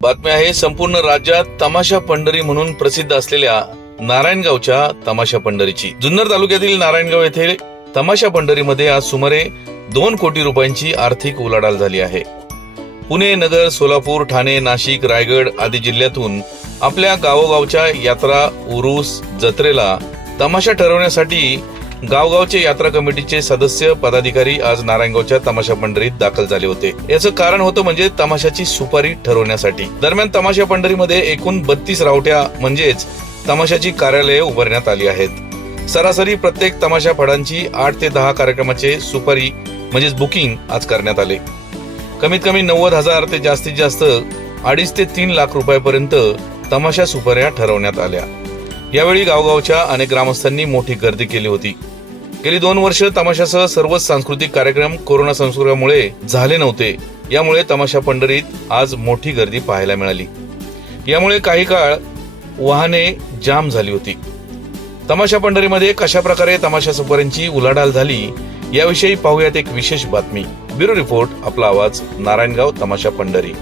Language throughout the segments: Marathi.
बातमी आहे संपूर्ण राज्यात तमाशा पंढरी म्हणून प्रसिद्ध असलेल्या नारायणगावच्या तमाशा पंढरीची. जुन्नर तालुक्यातील नारायणगाव येथे तमाशा पंढरीमध्ये आज सुमारे दोन कोटी रुपयांची आर्थिक उलाढाल झाली आहे. पुणे नगर सोलापूर ठाणे नाशिक रायगड आदी जिल्ह्यातून आपल्या गावोगावच्या यात्रा उरूस जत्रेला तमाशा ठरवण्यासाठी गावगावचे यात्रा कमिटीचे सदस्य पदाधिकारी आज नारायणगावच्या तमाशा पंढरीत दाखल झाले होते. याचं कारण होतं म्हणजे तमाशाची सुपारी ठरवण्यासाठी. दरम्यान तमाशा पंढरीमध्ये एकूण बत्तीस रावट्या म्हणजेच तमाशाची कार्यालये उभारण्यात आली आहेत. सरासरी प्रत्येक तमाशा फडांची आठ ते दहा कार्यक्रमाचे सुपारी म्हणजेच बुकिंग आज करण्यात आले. कमीत कमी नव्वद हजार ते जास्तीत जास्त अडीच ते तीन लाख रुपयापर्यंत तमाशा सुपाऱ्या ठरवण्यात आल्या. यावेळी गावगावच्या अनेक ग्रामस्थांनी मोठी गर्दी केली होती. गेली दोन वर्ष तमाशासह सर्वच सांस्कृतिक कार्यक्रम कोरोना संसर्गामुळे झाले नव्हते. यामुळे तमाशा पंढरीत आज मोठी गर्दी पाहायला मिळाली. यामुळे काही काळ वाहने जाम झाली होती. तमाशा पंढरीमध्ये कशा प्रकारे तमाशा सुपाऱ्यांची उलाढाल झाली याविषयी पाहूयात एक विशेष बातमी. ब्युरो रिपोर्ट आपला आवाज नारायणगाव तमाशा पंढरी.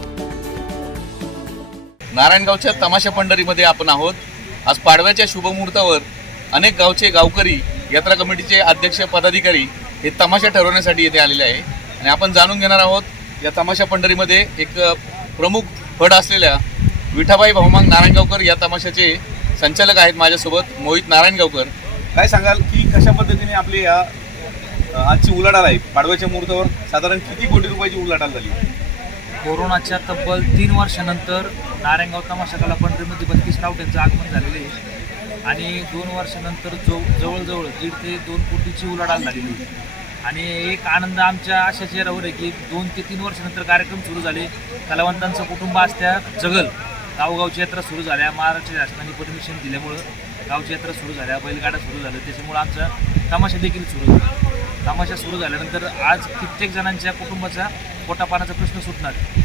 नारायणगावच्या तमाशा पंढरीमध्ये आपण आहोत. आज पाडव्याच्या शुभमुहूर्तावर अनेक गावचे गावकरी यात्रा कमिटीचे अध्यक्ष पदाधिकारी हे तमाशा ठरवण्यासाठी येथे आलेले आहे. आणि आपण जाणून घेणार आहोत या तमाशा पंढरीमध्ये एक प्रमुख फड असलेल्या विठाबाई भाऊमांग नारायणगावकर या तमाशाचे संचालक आहेत माझ्यासोबत मोहित नारायणगावकर. काय सांगाल की कशा पद्धतीने आपली या आजची उलाढाल आहे? पाडव्याच्या मुहूर्तावर साधारण किती कोटी रुपयाची उलाढाल झाली? कोरोनाच्या तब्बल तीन वर्षानंतर नारायणगाव तमाशा कला पंढरीमध्ये बत्तीस रावट्यांचं आगमन झालेलं आहे. आणि दोन वर्षानंतर जो जवळजवळ दीड ते दोन कोटीची उलाढाल झालेली आणि एक आनंद आमच्या अशा चेहऱ्यावर आहे की दोन ते तीन वर्षानंतर कार्यक्रम सुरू झाले. कलावंतांचं कुटुंब असत्या जगल. गावगावची यात्रा सुरू झाल्या. महाराष्ट्र शासनाने परमिशन दिल्यामुळं गावची यात्रा सुरू झाल्या. बैलगाड्या सुरू झाल्या त्याच्यामुळं आमचा तमाशा देखील सुरू झाला. तमाशा सुरू झाल्यानंतर आज कित्येक जणांच्या कुटुंबाचा पोटापाण्याचा प्रश्न सुटणार. आहे.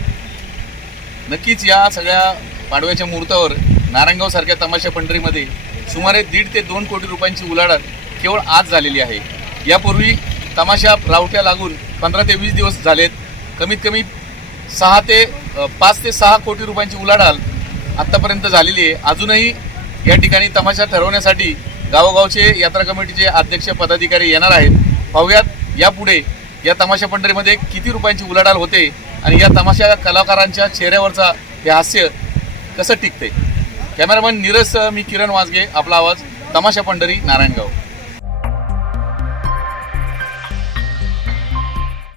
नक्कीच या सगळ्या पाडव्याच्या मुहूर्तावर नारायणगाव सारख्या तमाशा पंढरीमध्ये सुमारे दीड ते दोन कोटी रुपयांची उलाढाल केवळ आज झालेली आहे. यापूर्वी तमाशा रावट्या लागून पंधरा ते वीस दिवस झालेत. कमीत कमी सहा ते पाच ते सहा कोटी रुपयांची उलाढाल आत्तापर्यंत झालेली आहे. अजूनही या ठिकाणी तमाशा ठरवण्यासाठी गावोगावचे यात्रा कमिटीचे अध्यक्ष पदाधिकारी येणार आहेत. पाहूयात यापुढे या तमाशा पंढरीमध्ये किती रुपयांची उलाढाल होते आणि या तमाशा कलाकारांच्या चेहऱ्यावरचा हे हास्य कसं टिकते कॅमेरामॅन नीरज मी किरण वाजगे आपला आवाज तमाशा पंढरी नारायणगाव.